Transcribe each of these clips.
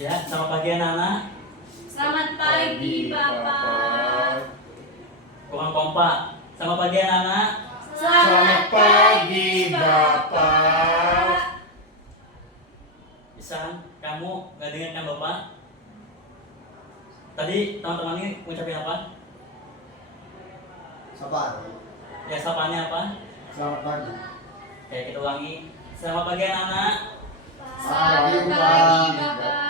Ya, selamat pagi anak-anak. Selamat pagi, Bapak. Kurang kompak. Selamat pagi anak-anak. Selamat pagi, Bapak. Isan, kamu nggak dengarkan Bapak? Tadi teman-teman ini ngucapin apa? Sabar. Ya, sapaannya apa? Selamat pagi. Oke, kita ulangi. Selamat pagi anak-anak. Selamat pagi, Bapak.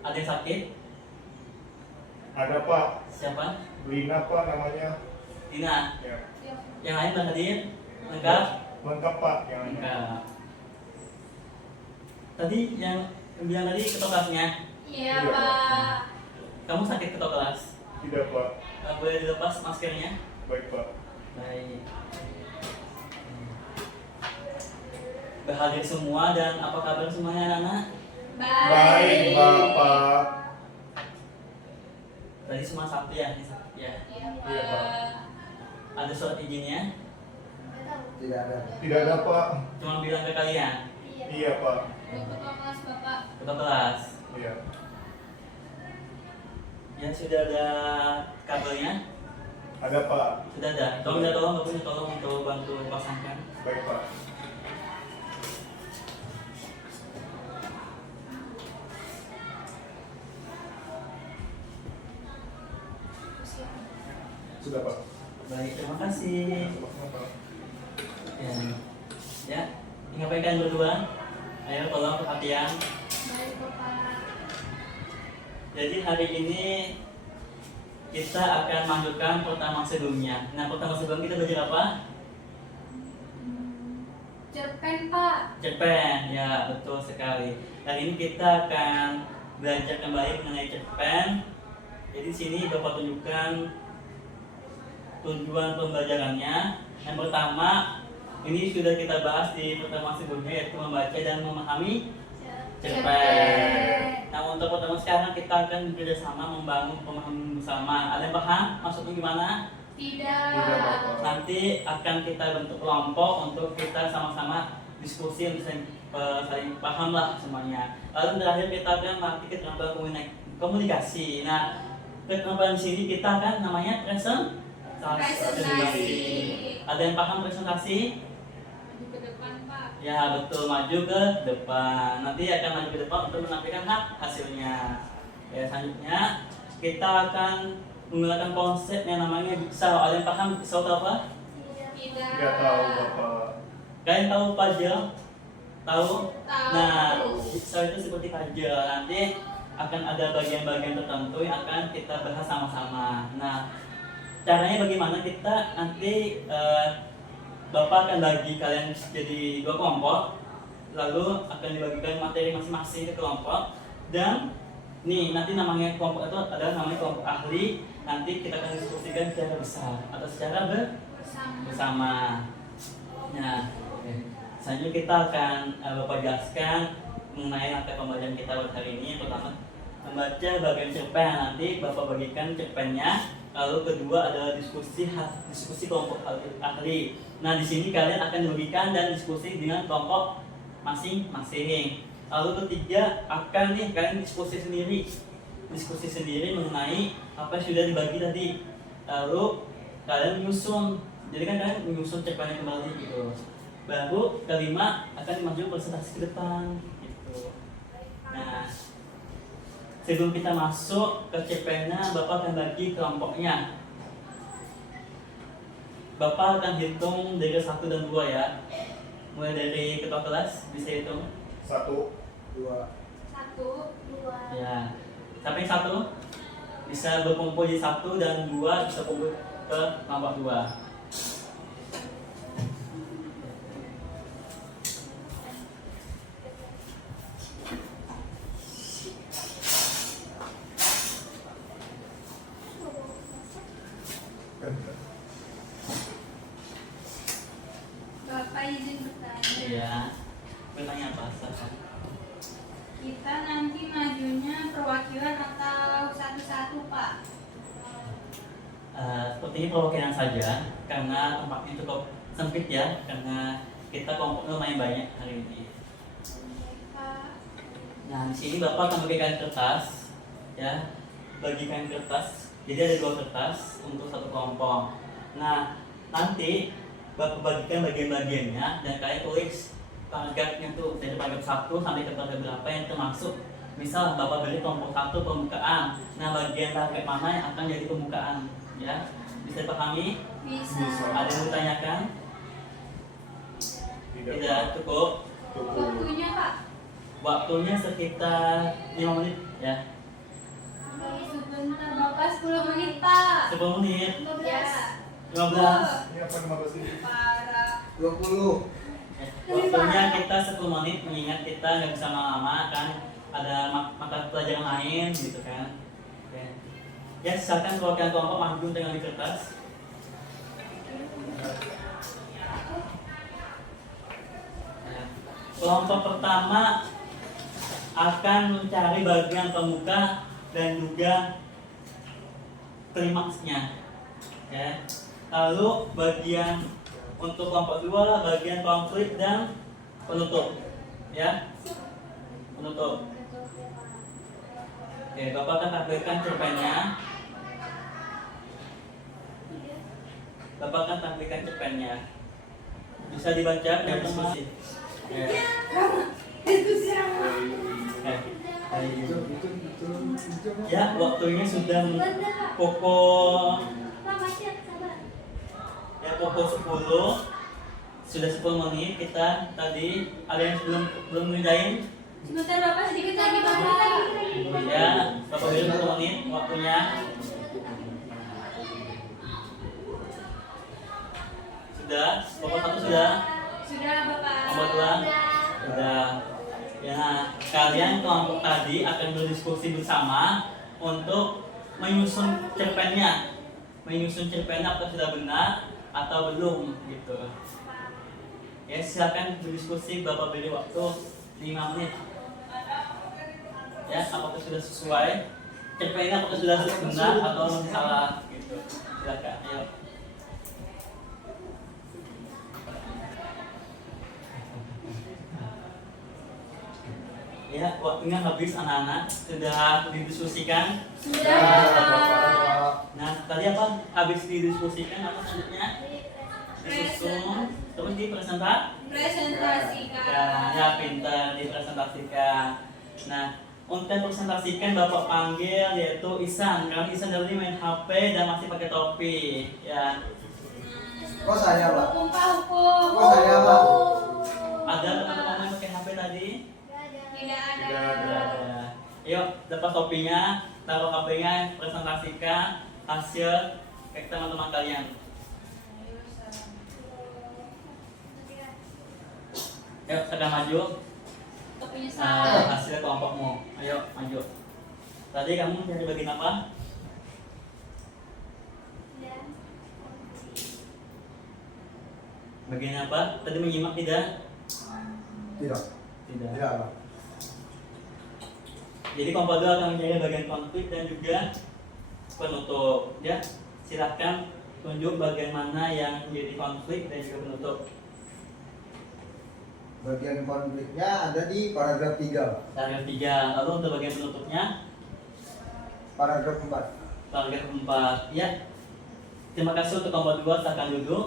Ada yang sakit? Ada Pak, Siapa? Lina Pak namanya. Dina. Ya. Yang lain udah hadir? Lengkap? Lengkap Pak yang ini. Lengkap. Tadi yang bilang tadi ketua kelasnya. Iya, Iya, Pak. Kamu sakit ketua kelas? Tidak Pak, Boleh dilepas maskernya? baik Pak. Baik. Bahagia semua dan apa kabar semuanya anak-anak? Baik Bapak. Tadi semua Sabtu ya? Ya. Iya, Iya, Pak. Pak. Ada surat izinnya? Tidak ada. Tidak ada Pak. Cuma bilang ke kalian, Iya Pak. Ketua kelas, Bapak. ketua kelas. Iya. Ya sudah ada kabelnya? Ada Pak. Sudah ada. Tolong minta tolong, bapak minta tolong untuk bantu pasangkan. Baik Pak. Sudah Pak. Baik, terima kasih. Sama-sama, Pak. Ya, ngapain kalian berdua? Ayo tolong perhatian. Baik, Bapak. Jadi hari ini kita akan lanjutkan pertama sebelumnya. Nah, pertama sebelum kita belajar apa? Cerpen, Pak. Cerpen, ya betul sekali. Hari ini kita akan belajar kembali mengenai cerpen. Jadi di sini Bapak tunjukkan tujuan pembelajarannya. Yang pertama, ini sudah kita bahas di pertemuan sebelumnya, yaitu membaca dan memahami cerpen. Nah, untuk pertemuan sekarang kita akan bekerjasama membangun pemahaman bersama. Ada yang paham maksudnya gimana? Tidak. Tidak, Bapak. Nanti akan kita bentuk kelompok untuk kita sama-sama diskusi untuk saling paham lah semuanya. Lalu terakhir kita akan melatih keterampilan komunikasi. Nah, keterampilan di sini kita akan namanya presentasi. Ada yang paham presentasi? Maju ke depan, Pak. Ya betul, maju ke depan. Nanti akan maju ke depan untuk menampilkan hasilnya. Ya selanjutnya kita akan menggunakan konsep yang namanya bisa. Ada yang paham bisa itu apa? Tidak. Tidak tahu Bapak. Kalian tahu puzzle? Tahu? Tahu. Nah, bisa itu seperti puzzle. Nanti akan ada bagian-bagian tertentu yang akan kita bahas sama-sama. Nah, caranya bagaimana? Kita nanti Bapak akan bagi kalian jadi dua kelompok, lalu akan dibagikan materi masing-masing ke kelompok. Dan nih nanti namanya kelompok itu adalah namanya kelompok ahli. Nanti kita akan diskusikan secara besar atau secara bersama. Nah, selanjutnya kita akan Bapak jelaskan mengenai materi pembelajaran kita pada hari ini. Pertama, membaca bagian cerpen. Nanti Bapak bagikan cerpennya. Lalu kedua adalah diskusi kelompok ahli. Nah, di sini kalian akan diberikan dan diskusi dengan kelompok masing-masing. Lalu ketiga akan nih kalian diskusi sendiri mengenai apa yang sudah dibagi tadi. Lalu kalian menyusun. Jadi kan kalian menyusun cerpennya kembali gitu. Baru kelima akan maju presentasi ke depan gitu. Nah, sebelum kita masuk ke cerpennya, Bapak akan bagi kelompoknya. Bapak akan hitung dari 1 dan 2 ya. Mulai dari ketua kelas bisa hitung. 1, 2, 1, 2. Ya. Sampai 1 bisa berkumpul di 1 dan 2 bisa kumpul ke kelompok 2. Bapak izin bertanya. Iya. Bertanya apa? Silakan. Kita nanti majunya perwakilan atau satu-satu, Pak? Sepertinya perwakilan saja karena tempatnya cukup sempit ya, karena kita kelompoknya lumayan banyak hari ini. Pak. Nah, di sini Bapak akan bagikan kertas, ya, bagikan kertas. Jadi ada 2 kertas untuk satu kelompok. Nah, nanti Bapak bagikan bagian-bagiannya dan kalian tulis paragrafnya tuh dari paragraf 1 sampai ke paragraf berapa yang termasuk. Misal Bapak beri kelompok 1 pembukaan. Nah, bagian paragraf mana yang akan jadi pembukaan, ya? Bisa dipahami? Bisa. Ada yang ditanyakan? Tidak. Tidak cukup. Cukup. Waktunya Pak. Waktunya sekitar 5 menit, ya. Sebentar Bapak, 10 menit Pak. 10 menit. Ya. 15. Ini apa 15 ini? Parah. 20. Waktunya kita 10 menit, mengingat kita nggak bisa lama-lama kan, ada mata pelajaran lain gitu kan. Oke. Ya, silakan keluarkan kelompok maju dengan di kertas. Ya. Kelompok pertama akan mencari bagian pembuka dan juga klimaksnya, ya. Lalu bagian untuk kelompok 2 bagian konflik dan penutup, ya, penutup. Oke, Bapak akan tampilkan cerpennya. Bapak akan tampilkan cerpennya. Bisa dibaca dan diskusi. Oke. Ya, waktunya sudah pukul ya pukul 10. Sudah 10 menit kita tadi. Ada yang belum ngerjain? Sebentar Bapak, sedikit lagi Bapak. Ya, Bapak beri 10 menit waktunya. Sudah, Bapak 1 sudah. Sudah Bapak. Kelompok 2 sudah. Ya, kalian kelompok tadi akan berdiskusi bersama untuk menyusun cerpennya. Menyusun cerpennya apakah sudah benar atau belum gitu. Ya, silakan berdiskusi. Bapak beri waktu 5 menit. Ya, apakah sudah sesuai cerpennya, apakah sudah benar atau masih salah gitu. Silakan, ayo. Ya, waktunya habis anak-anak. Sudah didiskusikan. Sudah Bapak. Nah, tadi apa? Habis didiskusikan apa selanjutnya? Disusun, terus Presentasikan. ya, pintar, dipresentasikan. Nah, untuk presentasikan Bapak panggil yaitu Isan. Karena Isan dari main HP dan masih pakai topi, ya. Kok saya, Pak? Hukum. Kok saya, Pak? Ada teman-teman yang pakai HP tadi? Tidak ada. Tidak ada. Ya. Yuk, dapat topinya, taruh HP-nya, presentasikan hasil ke teman-teman kalian. Yuk, sedang maju. Topinya salah. Hasil kelompokmu. Ayo, maju. Tadi kamu dari bagian apa? Bagian apa? Tadi menyimak tidak? Tidak. Tidak. Tidak, Pak. Jadi kelompok 2 akan menjadi bagian konflik dan juga penutup. Ya, silakan tunjuk bagian mana yang menjadi konflik dan juga penutup. Bagian konfliknya ada di paragraf 3, Pak. Paragraf 3. Lalu untuk bagian penutupnya Paragraf 4. paragraf 4. Ya. Terima kasih untuk kelompok 2, silakan duduk.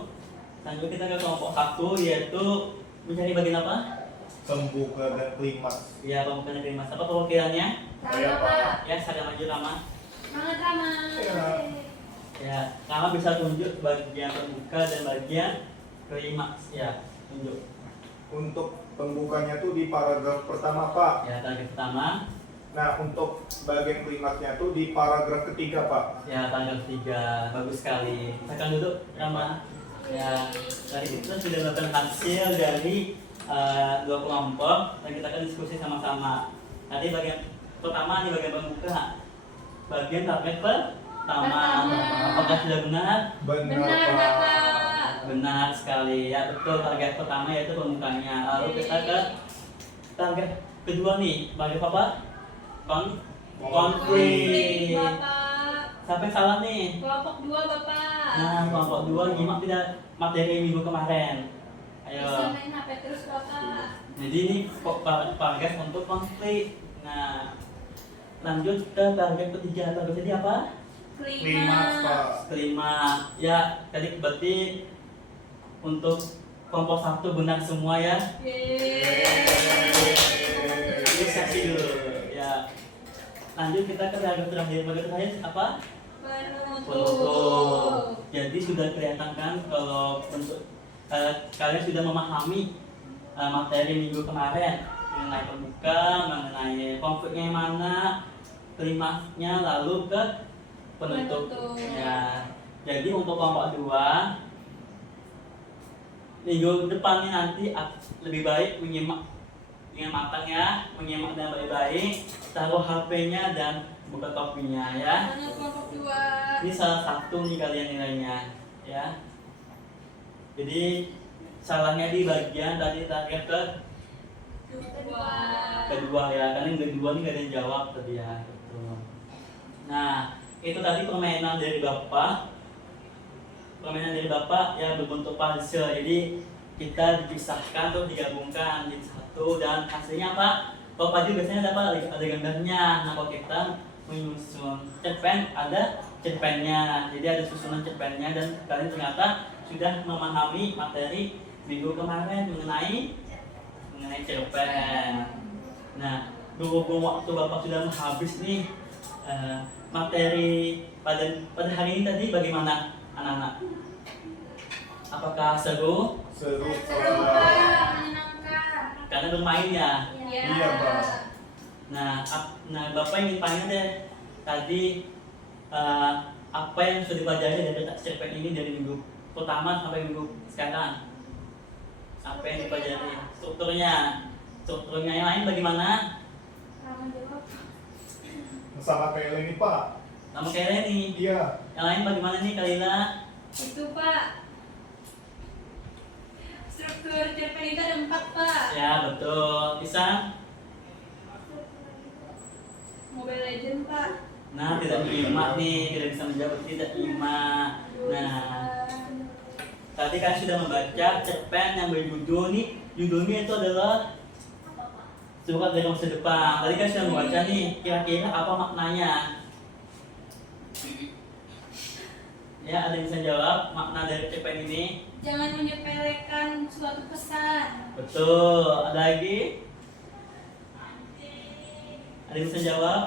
Selanjutnya kita ke kelompok 1 yaitu mencari bagian apa? Pembuka dan klimaks. Ya, pembukaan dari masa apa perwakilannya? Rama Pak. Ya, saya maju Rama. Semangat Rama. Ya. Ya, Rama bisa tunjuk bagian pembuka dan bagian klimaks. Ya, tunjuk. Untuk pembukanya tuh di paragraf pertama, Pak. Ya, paragraf pertama. Nah, untuk bagian klimaksnya tuh di paragraf ketiga, Pak. Ya, paragraf 3. Bagus sekali. Silakan duduk, Rama. Ya, tadi kita sudah melakukan hasil dari 2 kelompok dan kita akan diskusi sama-sama. Tadi bagian pertama ini bagian pembuka. Bagian paragraf pertama. Apakah sudah benar? Benar Bapak. Benar sekali. Ya, betul. Paragraf pertama yaitu pembukanya. Lalu kita ke paragraf kedua nih. Paragraf apa? Konflik. Konflik Bapak. Sampai salah nih. Kelompok 2 Bapak. Nah, kelompok 2 nyimak tidak materi minggu kemarin. Ayo. Bisa main HP terus Bapak. Jadi ini paragraf untuk konflik. Nah, lanjut ke paragraf ketiga. Paragraf jadi apa? Klimaks, Pak. Kelima. Ya, tadi berarti untuk kelompok satu benar semua ya. Ini seksi dulu. Ya. Lanjut kita ke paragraf terakhir. Paragraf terakhir apa? Penutup. Jadi sudah kelihatan kan kalau untuk kalian sudah memahami materi minggu kemarin mengenai pembuka, mengenai konfliknya yang mana, klimaksnya, lalu ke penutupnya. Jadi untuk kelompok 2 minggu depannya nanti lebih baik menyimak dengan matang ya, menyimak dengan baik-baik, taruh HP-nya dan buka topinya ya. Mana kelompok 2? Ini salah satu nih kalian nilainya ya. Jadi salahnya di bagian tadi target kedua ya, karena yang kedua ini gak ada yang jawab tadi ya. Betul. Nah, itu tadi permainan dari Bapak. Permainan dari Bapak ya berbentuk puzzle. Jadi kita dipisahkan atau digabungkan jadi satu dan hasilnya apa? Kalau puzzle biasanya ada gambarnya. Nah, kalau kita menyusun cerpen ada cerpennya. Jadi ada susunan cerpennya dan kalian ternyata sudah memahami materi minggu kemarin mengenai cerpen. Nah, berhubung waktu Bapak sudah habis nih materi pada hari ini tadi bagaimana anak-anak? Apakah seru? Seru, Seru Pak. Pak, menyenangkan. Karena bermain ya. Iya, Pak. Nah, Bapak ingin tanya deh tadi apa yang sudah dipelajari dari cerpen ini dari minggu pertama sampai minggu sekarang? Apa yang dipelajari? Strukturnya yang lain bagaimana? Kamu jawab. Sama kayak ini, Pak. Sama kayak ini. Iya. Yang lain bagaimana nih Kalila? Itu Pak. Struktur cerpen itu ada 4 Pak. Ya betul. Pisang? Mobile Legend Pak. Nah tidak lima nih, tidak bisa menjawab tidak lima. Nah tadi kan sudah membaca cerpen yang berjudul nih, judulnya itu adalah Surat dari Masa Depan. Tadi kan sudah membaca nih, kira-kira apa maknanya? Ya ada yang bisa jawab makna dari cerpen ini? Jangan menyepelekan suatu pesan. Betul. Ada lagi? Ada yang bisa jawab?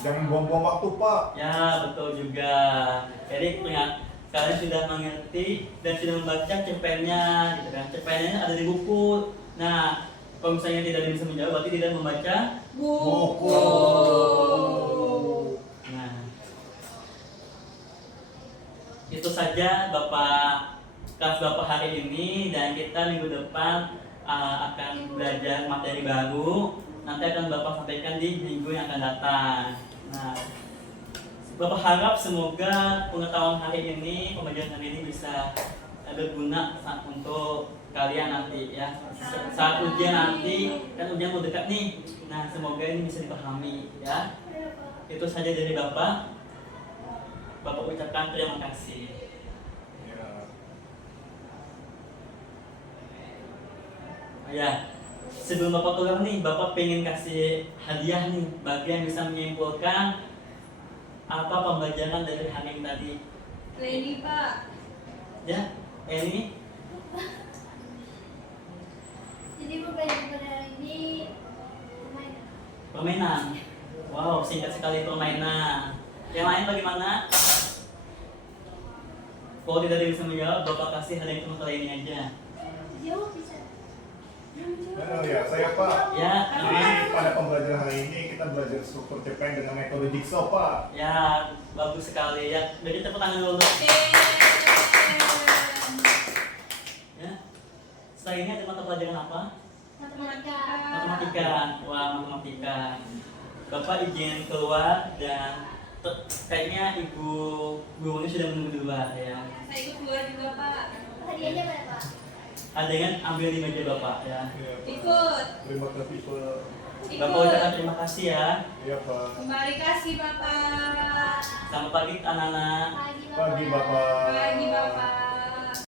Jangan buang-buang waktu, Pak. Ya betul juga. Jadi kalian sudah mengerti dan sudah membaca cerpennya, gitu kan? Cerpennya ada di buku. Nah, kalau misalnya tidak ada yang bisa menjawab, berarti tidak membaca Buku. Nah, itu saja kelas Bapak hari ini dan kita minggu depan akan belajar materi baru. Nanti akan Bapak sampaikan di minggu yang akan datang. Nah, Bapak harap semoga pengetahuan hari ini, pembelajaran hari ini bisa berguna untuk kalian nanti ya. Saat ujian nanti, kan ujian mau dekat nih. Nah, semoga ini bisa dipahami ya. Itu saja dari Bapak. Bapak ucapkan terima kasih. Ya, sebelum Bapak keluar nih, Bapak pengen kasih hadiah nih bagi yang bisa menyimpulkan apa pembelajaran dari hari ini tadi. Lady Pak. Ya, ini Jadi pembelajaran hari ini permainan. permainan. Wow, singkat sekali permainan. Yang lain bagaimana? Kalau tidak ada yang bisa menjawab, Bapak kasih hadiah untuk kali ini aja. Jauh bisa. Ya, saya, Pak. Ya, Jadi pada pembelajaran hari ini kita belajar struktur cerpen dengan metode jigsaw, Pak. ya bagus sekali ya. Jadi tepuk tangan dulu. Ya. Setelah ini ada mata pelajaran apa? Matematika. Matematika. Wah, matematika. Bapak izin keluar dan kayaknya ibu gurunya sudah menunggu di luar ya. Saya ikut keluar juga Pak. Hadiahnya berapa, Pak? Ada yang ambil di meja Bapak ya. Iya, Pak. Ikut. Terima kasih, Pak. Bapak ucapkan terima kasih ya. Iya, Pak. Kembali kasih Bapak. Selamat pagi anak-anak. Pagi, Pagi, Bapak. Pagi Bapak.